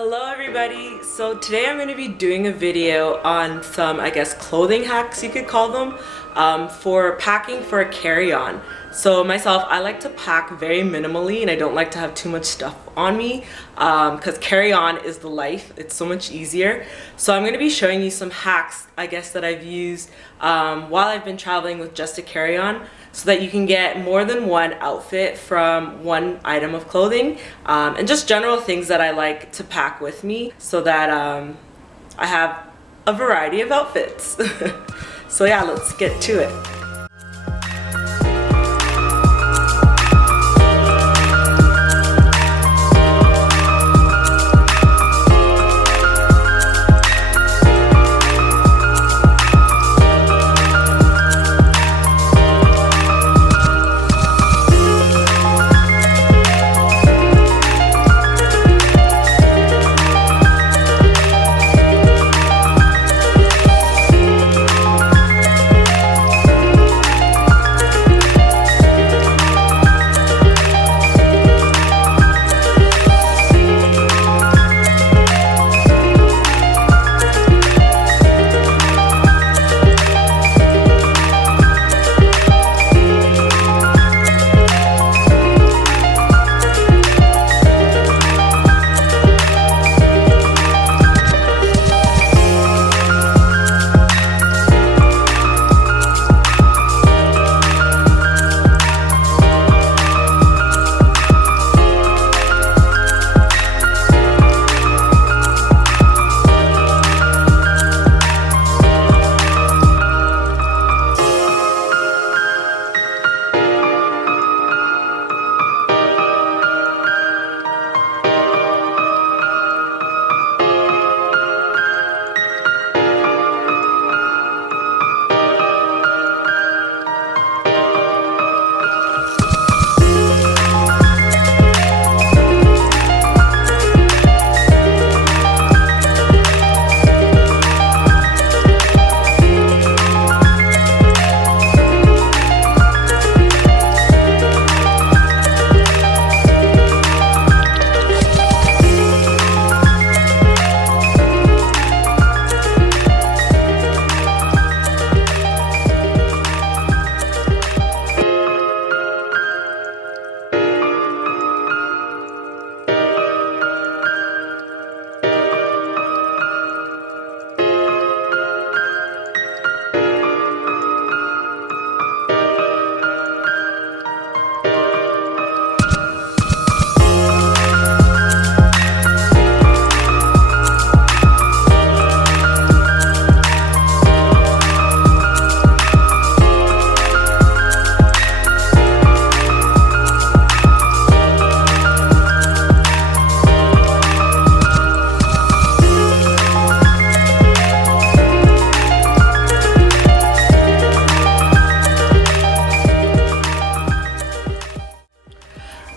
Hello everybody! So today I'm going to be doing a video on some, I guess, clothing hacks you could call them, for packing for a carry-on. So myself, I like to pack very minimally and I don't like to have too much stuff on me because carry-on is the life. It's so much easier. So I'm going to be showing you some hacks, I guess, that I've used while I've been traveling with just a carry-on, so that you can get more than one outfit from one item of clothing, and just general things that I like to pack with me so that I have a variety of outfits. So yeah, let's get to it.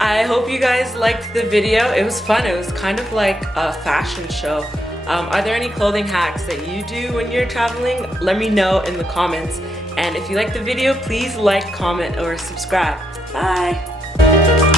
I hope you guys liked the video. It was fun. It was kind of like a fashion show. Are there any clothing hacks that you do when you're traveling? Let me know in the comments. And if you like the video, please like, comment, or subscribe. Bye!